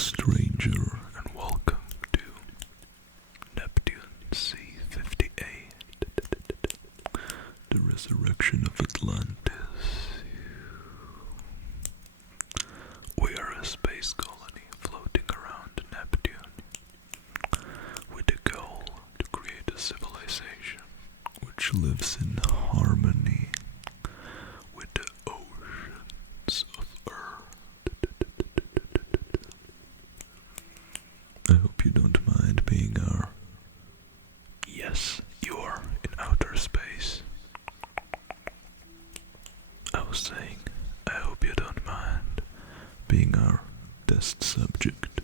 stranger, and welcome to Neptune C58, the resurrection of Atlantis. We are a space colony floating around Neptune with the goal to create a civilization which lives in harmony with the oceans of Earth. I hope you don't mind being our... Yes, you are in outer space. I was saying, I hope you don't mind being our test subject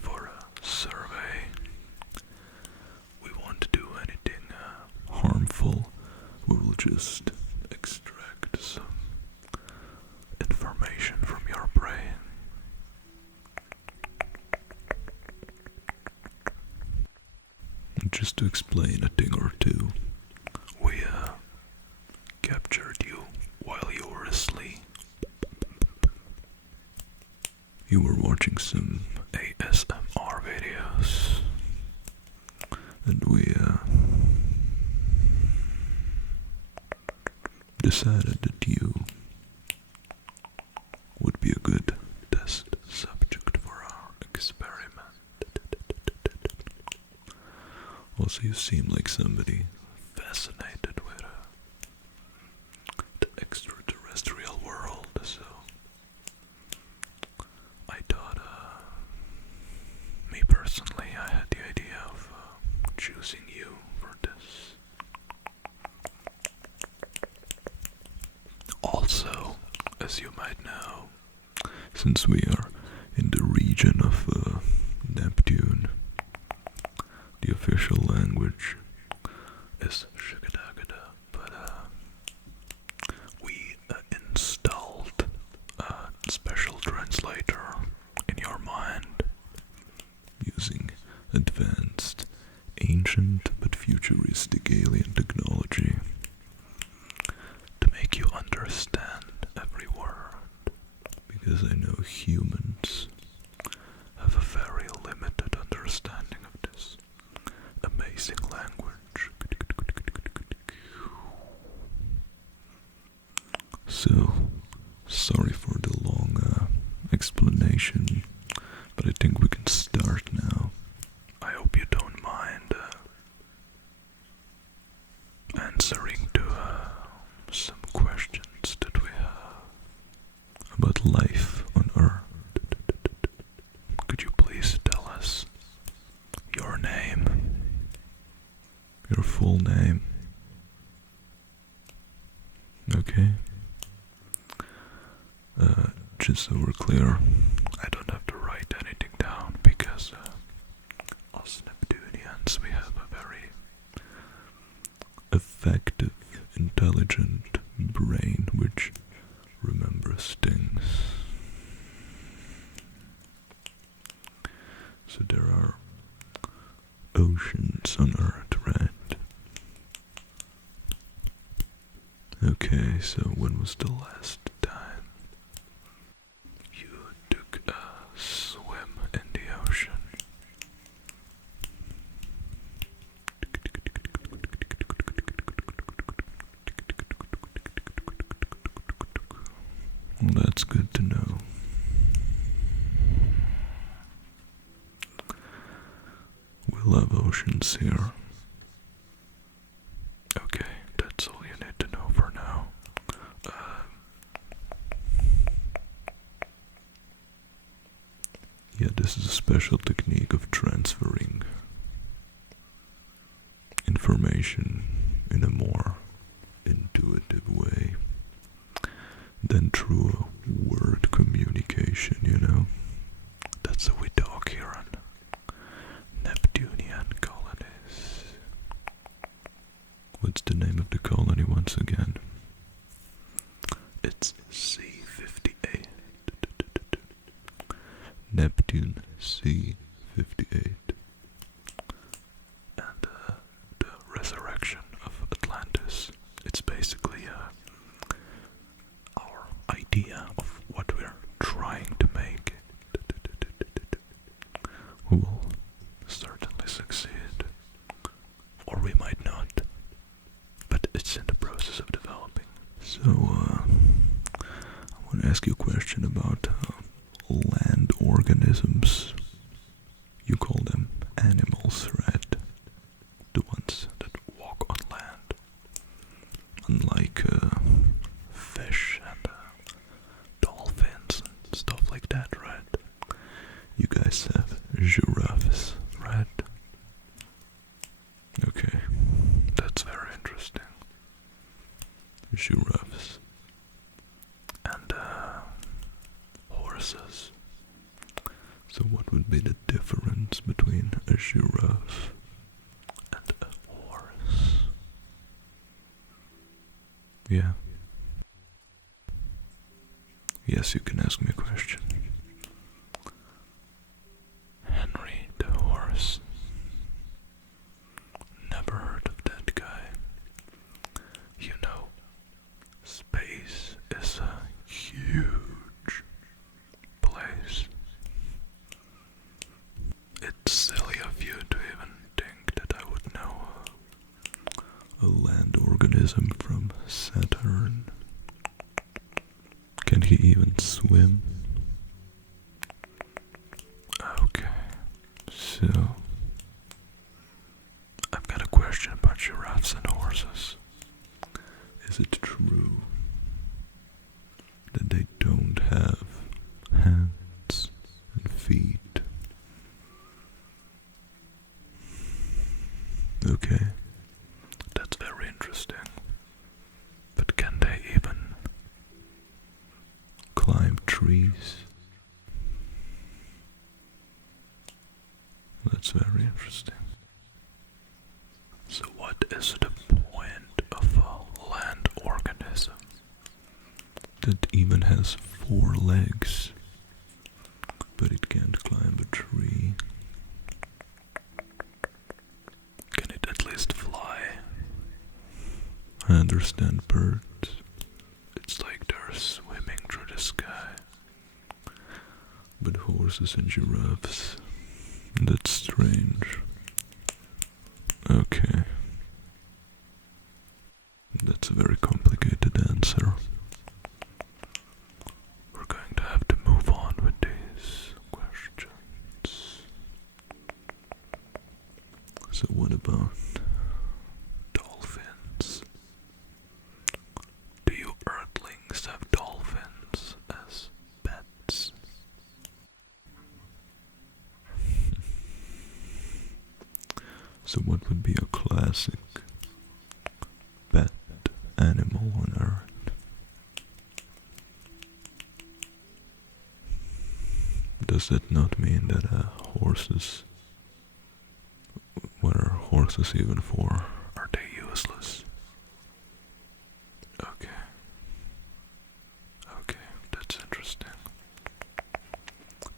for a survey. We won't do anything harmful. We will just extract some information from your brain. Just to explain a thing or two, we captured you while you were asleep. You were watching some ASMR videos, and we decided that you would be a good test subject for our experiment. Also, you seem like somebody fascinated with the extraterrestrial world, so I thought, me personally, I had the idea of choosing you for this. Also, as you might know, since we are in the region of Neptune, the official language is Shikadagada, but we installed a special translator in your mind using advanced, ancient but futuristic alien technology to make you understand every word, because I know humans have a very limited understanding of this amazing language. So, sorry for the long explanation, but I think we can start now. I hope you don't mind answering to some questions that we have about life on Earth. Could you please tell us your name? Your full name. Okay. Just so we're clear, I don't have to write anything down because us Neptunians, we have a very effective, intelligent brain which remembers things. So there are oceans on Earth, right? Okay, so when was the last time you took a swim in the ocean? Well, that's good to know. We love oceans here. Okay, that's all you need to know for now. Yeah, this is a special technique of transferring information in a more intuitive way than through a word communication, you know? That's how we talk here on Neptunian colonies. What's the name of the colony once again? It's C58. Neptune C58. And the resurrection of Atlantis. It's basically our idea of what we're trying to make. who will certainly succeed. Or we might not. But it's in the process of developing. So, I want to ask you a question about land organisms. You call them animals, right? The ones that walk on land. Unlike fish and dolphins and stuff like that, right? You guys have giraffes, right? Okay, that's very interesting. Giraffes and horses. So what would be the difference between a giraffe and a horse? Yeah. Yes, you can ask me a question. Henry the horse. Never heard of that guy. You know, space is a huge place. It's silly of you to even think that I would know a land organism from Saturn. Can he even swim? Okay, so I've got a question about giraffes and horses. Is it true that they don't have hands and feet? Okay, that's very interesting. But can they even climb trees? That's very interesting. So what is the point of a land organism that even has 4 legs, but it can't climb a tree? Can it at least fly? I understand birds. It's like they're swimming through the sky. But horses and giraffes, that's strange. Okay. That's a very complicated answer. We're going to have to move on with these questions. So what about dolphins? Do you Earthlings have dolphins as pets? So what would be a classic pet animal on Earth? Does that not mean that horses, what are horses even for? Are they useless? Okay. Okay, that's interesting.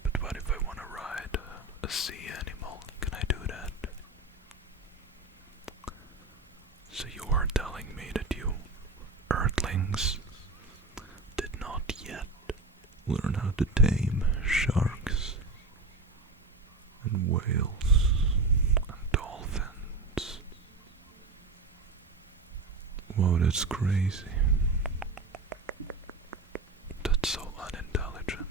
But what if I want to ride a sea animal? Can I do that? So you are telling me that you Earthlings did not yet learn how to tame sharks and whales and dolphins? Wow, that's crazy. That's so unintelligent.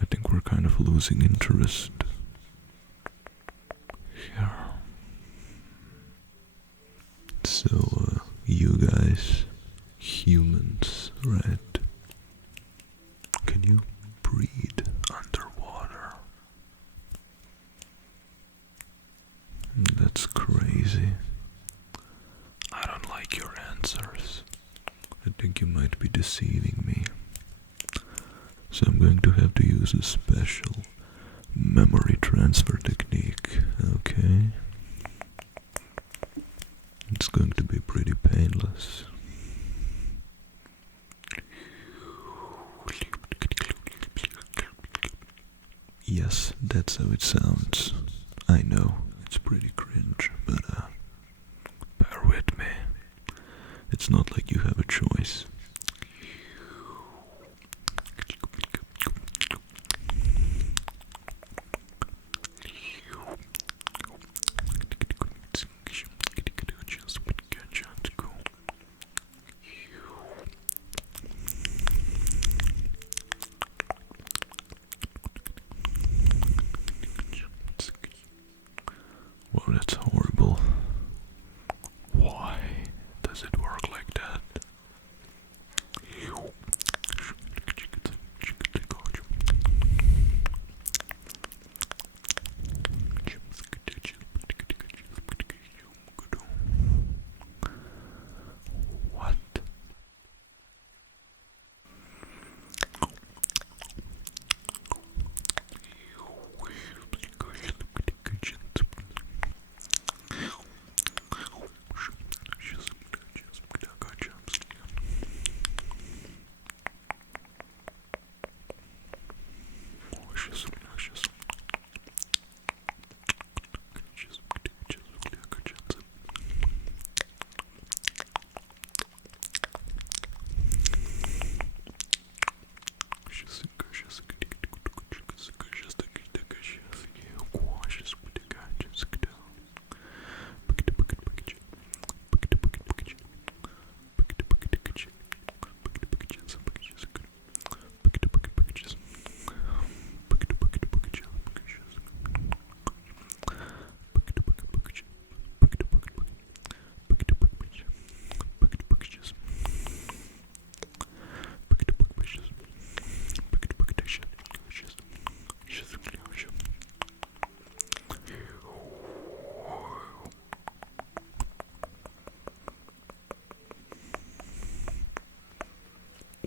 I think we're kind of losing interest here. So, you guys, humans, right? Can you breathe underwater? That's crazy. I don't like your answers. I think you might be deceiving me. So I'm going to have to use a special memory transfer technique, okay? It's going to be pretty painless. Yes, that's how it sounds. I know, it's pretty cringe, but bear with me. It's not like you have a choice.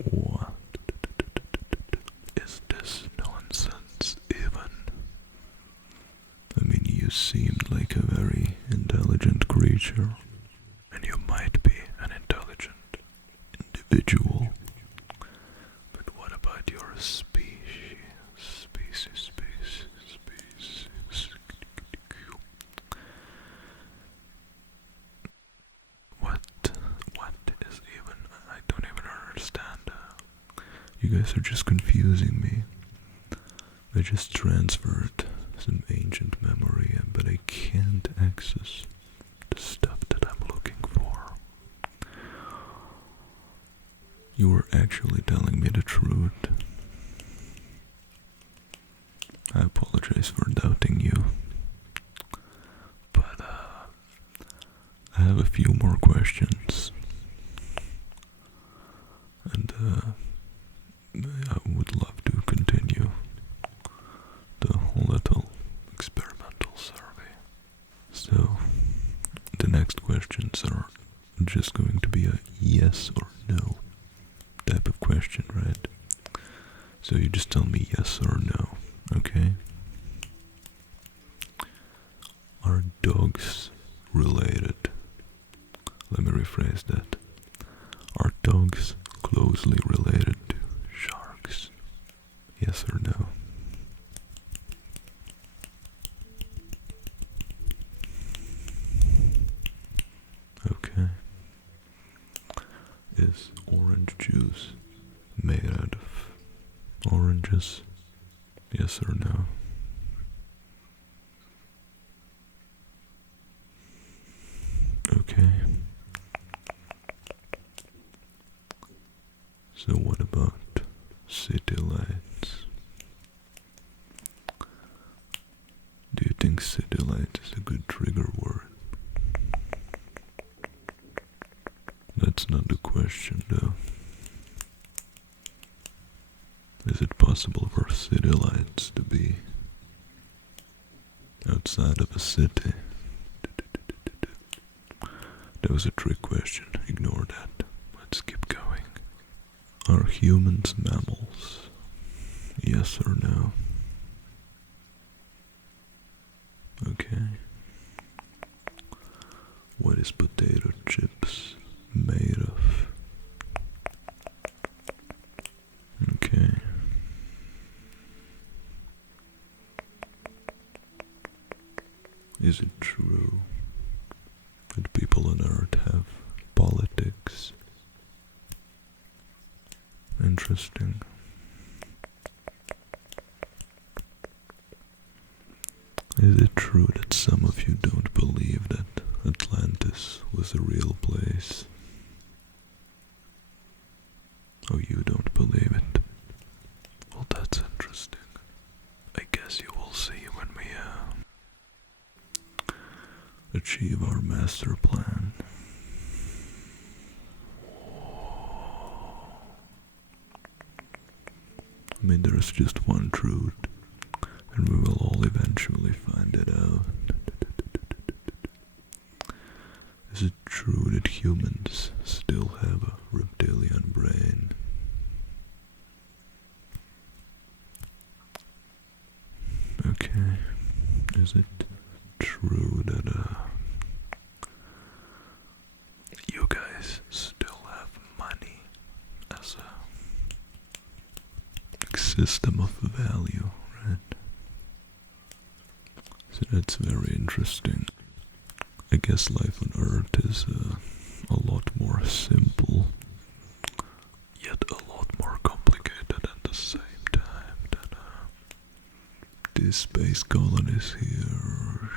What is this nonsense even? I mean, you seemed like a very intelligent creature, and you might be an intelligent individual. But what about your species? What is even? I don't even understand. You guys are just confusing me. I just transferred some ancient memory, but I can't access the stuff that I'm looking for. You were actually telling me the truth. I apologize for doubting you. But, I have a few more questions. And, I would love to continue the little experimental survey. So, the next questions are just going to be a yes or no type of question, right? So you just tell me yes or no, okay? Are dogs related? Let me rephrase that. Are dogs closely related to sharks? Yes or no? Okay. Is orange juice made out of oranges? Yes or no? Okay. So what about city lights? Do you think city lights is a good trigger word? That's not the question, though. Is it possible for city lights to be outside of a city? That was a trick question. Ignore that. Let's keep going. Are humans mammals? Yes or no? Okay. What is potato chips made of? Okay. Is it true that people on Earth have politics? Interesting. Is it true that some of you don't believe that Atlantis was a real place? Oh, you don't believe it? Well, that's interesting. I guess you will see when we achieve our master plan. I mean, there's just one truth, and we will all eventually find it out. Is it true that humans still have a reptilian brain? Okay. Is it true that you guys still have money as a system of value, right? So that's very interesting. I guess life on Earth is a lot more simple, yet a lot more complicated at the same time than these space colonies here.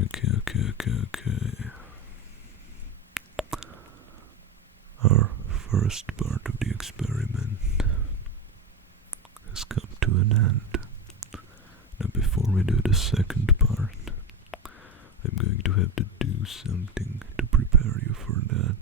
Okay. Our first part of the experiment has come to an end. Now before we do the second part, I'm going to have to do something to prepare you for that.